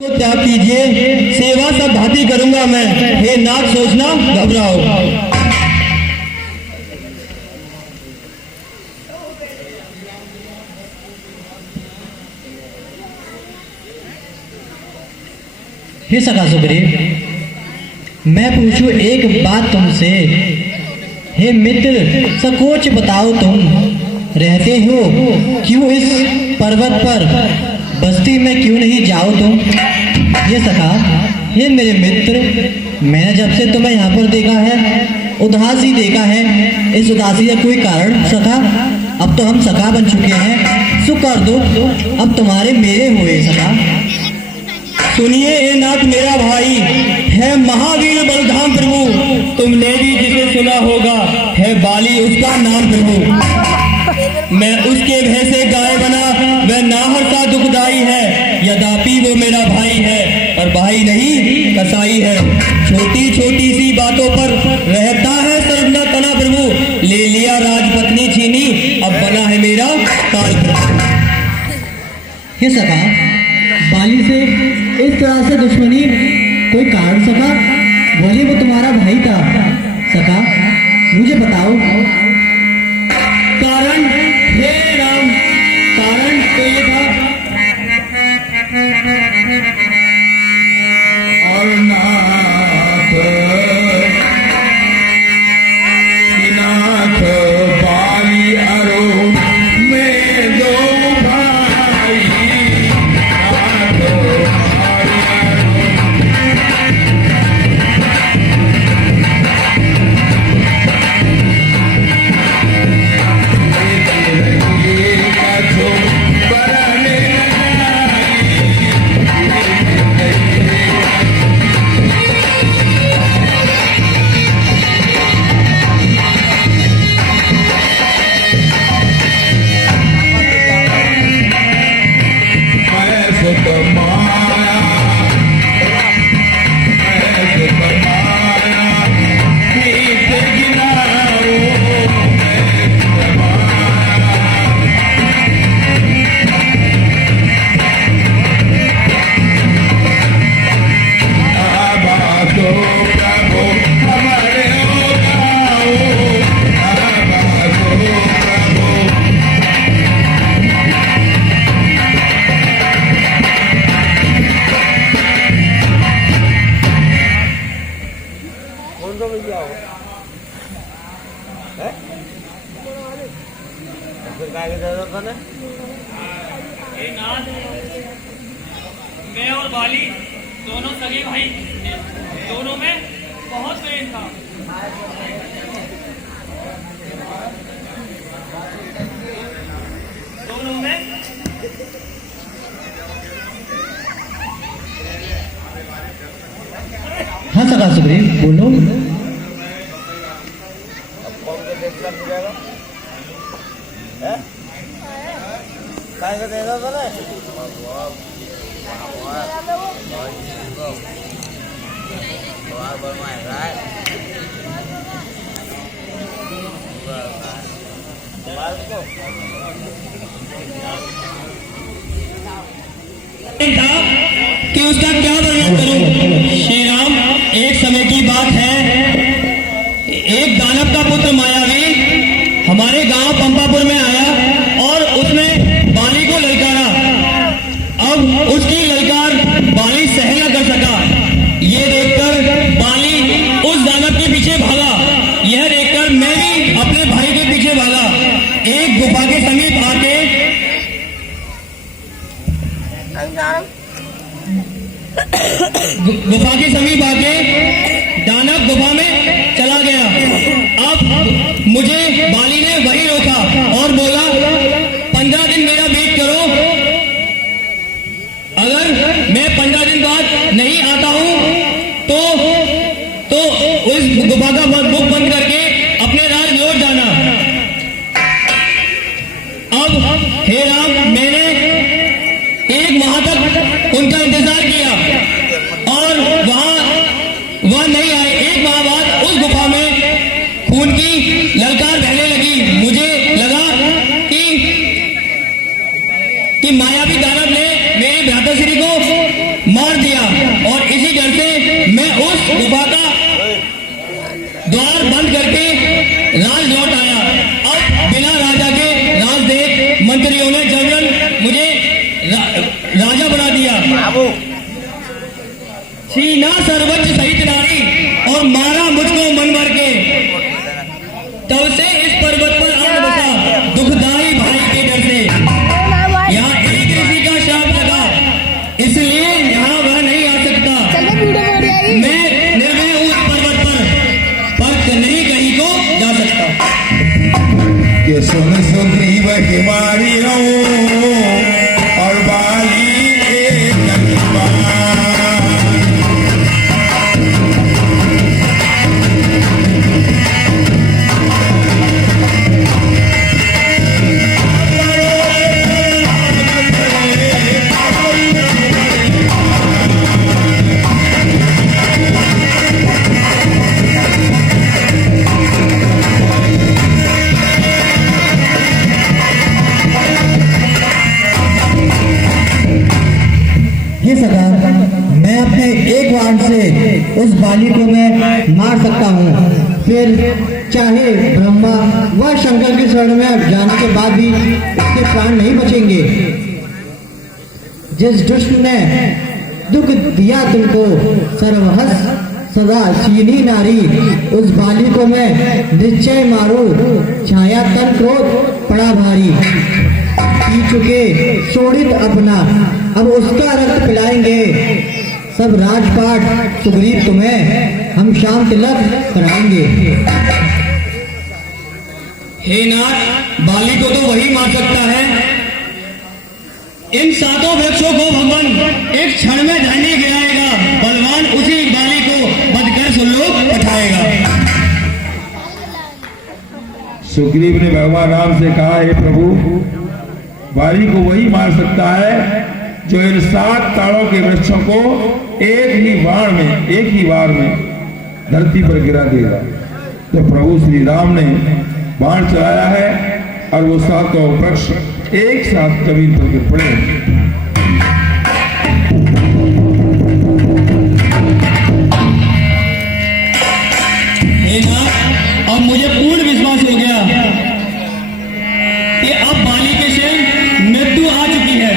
तो त्याग कीजिए, सेवा सब भांति करूंगा मैं, हे नाथ सोचना घबराओ। हे सखा सुग्रीव, मैं पूछूं एक बात तुमसे। हे मित्र सकोच बताओ, तुम रहते हो क्यों इस पर्वत पर, बस्ती में क्यों नहीं जाओ तुम? ये सखा, ये मेरे मित्र, मैंने जब से तुम्हें यहाँ पर देखा है उदास ही देखा है। इस उदासी का कोई कारण सखा? अब तो हम सखा बन चुके हैं, सुख और दुख अब तुम्हारे मेरे हुए सखा। सुनिए ए नाथ मेरा भाई, है महावीर बलधाम प्रभु, तुमने भी जिसे सुना होगा, है बाली उसका नाम प्रभु। मैं उसके भय से गाय बना, वह नाहरता दुखदाई है, यद्यपि वो मेरा भाई है पर भाई नहीं कसाई है। छोटी छोटी सी बातों पर रहता है सर्वदा तना प्रभु, ले लिया राजपत्नी छीनी, अब बना है मेरा काल प्रभु। हे सखा, बाली से इस तरह से दुश्मनी कोई कारण सखा? बोले वो तुम्हारा भाई था सखा, मुझे बताओ कारण। हे राम, कारण तो ये था, और नाथ नाथ बाली अरुण में दो भाई, नाथ बाली मैं और बाली दोनों सगे भाई, दोनों में बहुत प्रेम था। दोनों में हाँ सखा सुग्रीव, बोलो। था कि उसका क्या वर्णन करूं। श्री राम, एक समय की बात है, एक दानव का पुत्र मायावी हमारे गांव पंपापुर में आया और उसने बाली को ललकारा। अब उसकी ललकार बाली सहन न कर सका। ये देखकर बाली उस दानव के पीछे भागा। यह देखकर मैं भी अपने भाई के पीछे भागा। एक गुफा के समीप आके दानव गुफा में चला गया। अब मुझे बाली ने वहीं रोका और बोला, 15 दिन मेरा वेट करो, अगर मैं 15 दिन बाद नहीं आता हूं तो उस गुफा का मुख बंद करके अपने राज लौट जाना। अब हे राम, मैंने एक माह तक उनका इंतजार किया और वह नहीं आए। एक माह बाद उस गुफा में खून की ललकार बहने लगी। मुझे छीना सर्वोच्च सहित नारी और मारा मुझको मन भर के। तब से इस पर्वत पर आग बसा दुखदाई भाई के डर से। यहाँ एक ऋषि का शाप लगा, इसलिए यहाँ वह नहीं आ सकता। मैं निर्भय हूँ इस पर्वत पर नहीं कहीं को जा सकता। कि सुन सुग्रीव हिमारी और बाली एक अभिमान। हे सखा, मैं अपने एक बाण से उस बाली को मैं मार सकता हूँ। फिर चाहे ब्रह्मा व शंकर के शरण में जाने के बाद भी उसके प्राण नहीं बचेंगे। जिस दुष्ट ने दुख दिया तुमको सर्वहस सदा चीनी नारी, उस बाली को मैं निश्चय मारू। छाया तन क्रोध पड़ा भारी, पी चुके शोणित अपना, अब उसका रक्त पिलाएंगे। सब राजपाट सुग्रीव तुम्हें हम शाम तिलक कराएंगे। हे नाथ, बाली को तो वही मार सकता है। इन सातों वृक्षों को भगवान एक क्षण में धरनी गिराएगा। बलवान उसी बाली को बदकर सुल्लोक पठाएगा। सुग्रीव ने भगवान राम से कहा, हे प्रभु, बाली को वही मार सकता है जो इन 7 ताड़ों के वृक्षों को एक ही बार में धरती पर गिरा देगा। तो प्रभु श्री राम ने बाण चलाया है और वो 7 वृक्ष एक साथ जमीन पर गिर पड़े। अब मुझे पूर्ण विश्वास हो गया कि अब बाली के शेर मृत्यु आ चुकी है।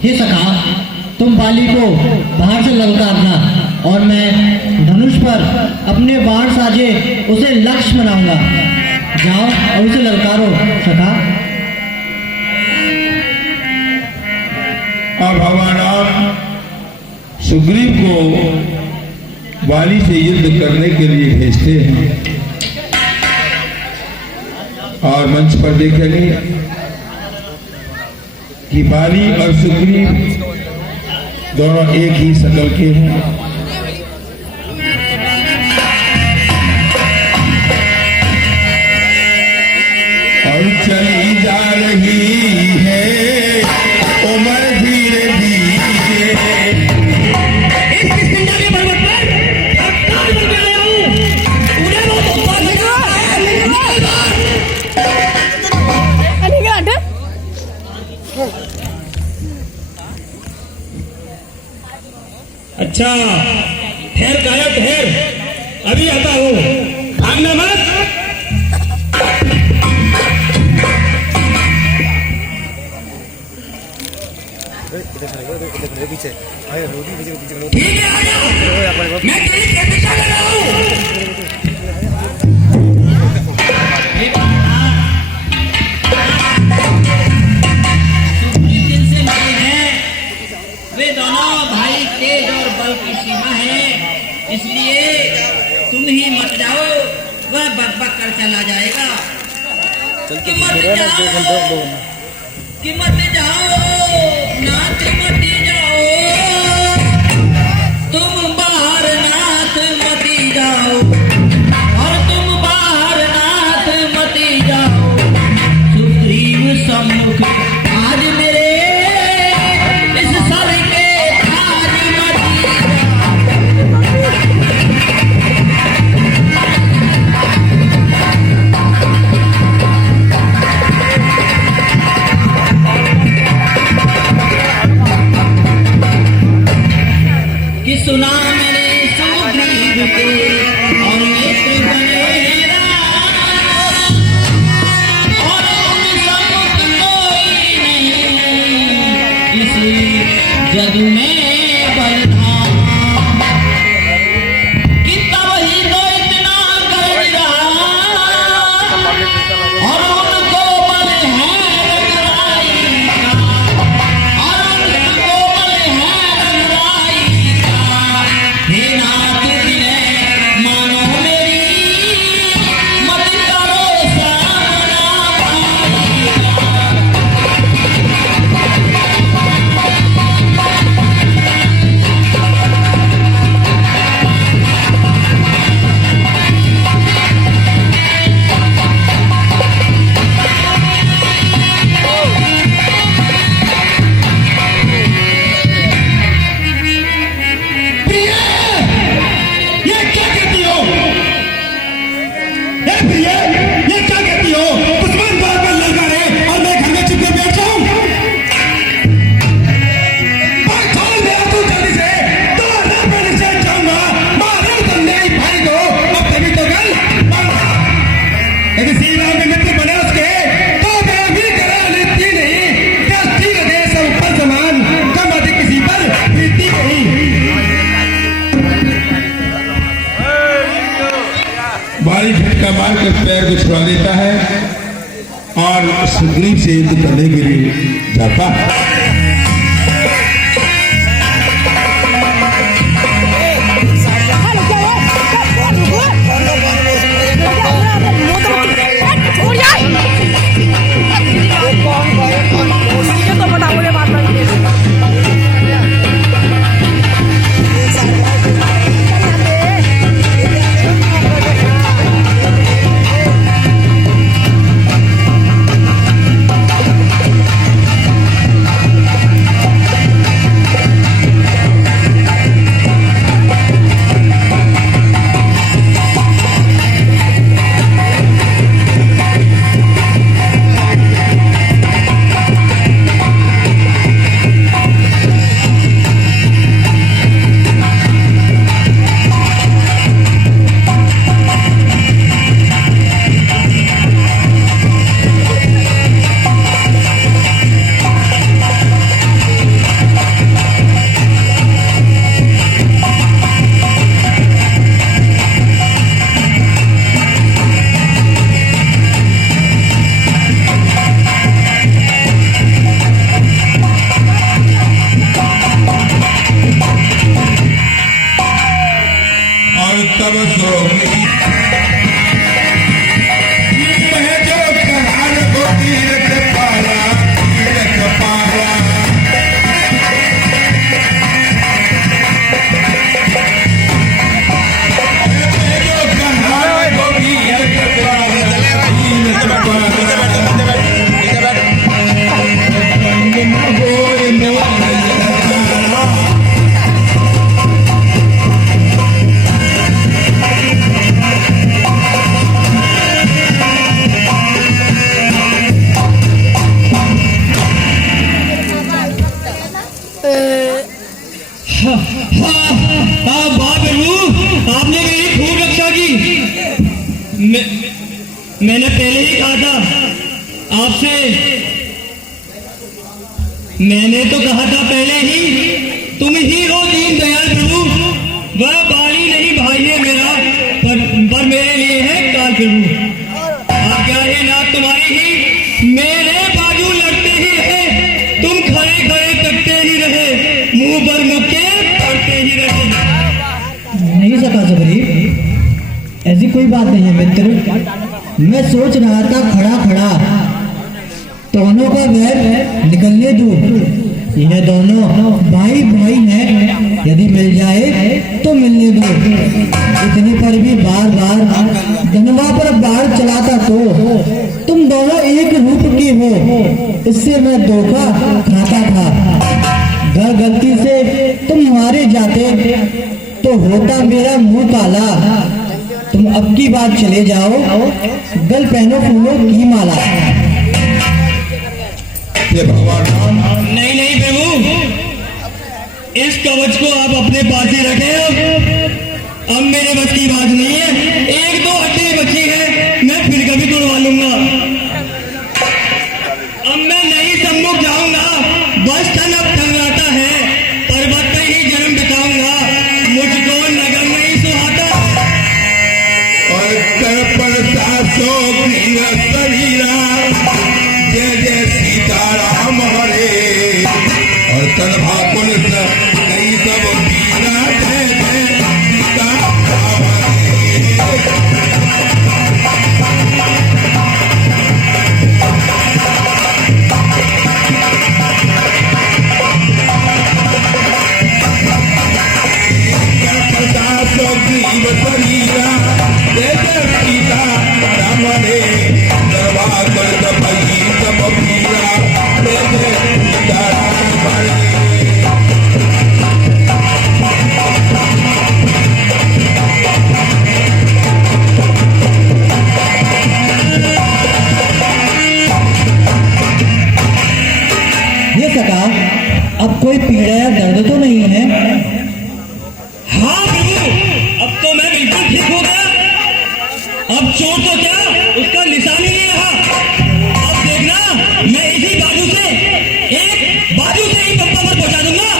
हे सखा, तुम बाली को बाहर से ललकारना और मैं धनुष पर अपने बाण साजे उसे लक्ष्य बनाऊंगा। जाओ और उसे ललकारो सखा। अब भगवान राम सुग्रीव को बाली से युद्ध करने के लिए भेजते हैं और मंच पर देखेंगे कि बाली और सुग्रीव दोनों एक ही शकल के हैं। और चली जा रही है उम्र धीरे धीरे। इस किस्किंधा के पर्वत पर अवतार बन के आया हूं। उन्हें वो तूफान लगा है। अच्छा, ठहर काया ठहर, अभी आता हूँ, भागना मत। पीछे ठीक है, आ जाओ। मैं तेरी प्रतीक्षा कर रहा हूँ। वे दोनों भाई थे। इसलिए तुम ही मत जाओ, वह बक कर चला जाएगा। कि मत जाओ, कि मत जाओ, नाथ मत जाओ, तुम बाहर नाथ मत जाओ, और तुम बाहर नाथ मत जाओ। सुग्रीव सम्मुख आज मेरे इस सर के ताज मत जाओ। कि सुना मैंने सुग्रीव के और मित्र बने राम, और उन सम्मुख कोई नहीं इस जग में बलधाम। कि तब ही तो इतना कर दिया, और उनको बल है रघुराई का, और उनको बल है रघुराई का। हे नाथ विनय मानो मेरी, मत करो सामना भाई का। ये क्या कहती हो? ए प्रिय, ये क्या कहती हो? दुश्मन द्वार पर ललकारे और मैं घर में चुपके बैठ जाऊं? पर खोल दे तू जल्दी से, तो ना मैं निश्चय जाऊंगा। मारे बंदे भाई को अब तभी तो गल मांगा। यदि श्री राम के मित्र बने उसके, तो मैं भी करा लेती नहीं। क्या ठीक है सब पर समान, कम अधिक किसी पर प्रीति नहीं। बारी झटका मारकर पैर को छुड़ा देता है और सुग्रीव से युद्ध करने के लिए जाता है। तब सो जो कहार को तीरथ पारा, तीरथ पारा। जो कहार को तीरथ पारा, तीरथ पारा। बंद न होए नवारा। आपने मेरी खूब रक्षा की। मैंने पहले ही कहा था आपसे, मैंने तो कहा था पहले ही, तुम ही हो दीन दयाल प्रभु। वह बाली नहीं भाई है मेरा, पर मेरे लिए है काल प्रभु। आज्ञा है नाथ तुम्हारी ही, मेरे बाजू लड़ते ही रहे, तुम खड़े खड़े तकते ही रहे, मुंह पर मुक्के पड़ते ही रहे। नहीं ऐसी कोई बात नहीं है मित्र। मैं सोच रहा था खड़ा खड़ा दोनों का बैर निकलने दो। यह दोनों भाई भाई हैं, यदि मिल जाए तो मिलने दो। इतने पर भी बार बार धनवा पर बाढ़ चलाता तो तुम दोनों एक रूप के हो, इससे मैं धोखा खाता था। घर गलती से तुम मारे जाते तो होता मेरा मुंह काला। तुम अब की बात चले जाओ, गल पहनो फूलों की माला। ये भगवान राम नहीं नहीं प्रभु, इस कवच को आप अपने पास ही रखें। अब मेरे बस की बात नहीं है। एक दो हड्डी बची है, मैं फिर कभी तोड़वा लूंगा। अब मैं नहीं सम्मुख जाऊंगा, बस तन अब टंगाता है, पर्वत पे ही जन्म बिताऊंगा, मुझको नगर में ही सुहाता। और दर्पण सासो गिर शरीरा, जय जय सीताराम हरे। और तन्भा पुलिस कई सब वीरा, जय जय सीताराम हरे। सासो गिर शरीरा, जय जय सीताराम हरे। तन्भा पुलिस कई सब वीरा, जय जय सीताराम हरे। ये सका, अब कोई पीड़ा या दर्द तो नहीं है? हाँ प्रभु, अब तो मैं बिल्कुल ठीक हो गया। अब चोट तो क्या, उसका निशान ही नहीं रहा। अब देखना, मैं इसी बाजू से, एक बाजू से ही पंपा पर पहुंचा दूंगा।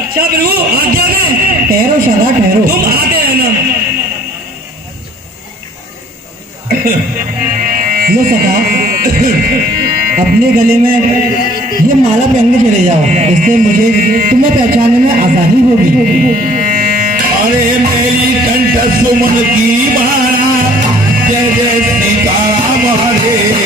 अच्छा प्रभु, आज्ञा में। ठहरो सगा ठहरो। तुम आते रहना। ये सका, अपने गले में ये माला पहन के चले जाओ, इससे मुझे तुम्हें पहचानने में आसानी होगी। अरे मेरी कंठ सुमन की बारा, जय जय सीताराम हरे।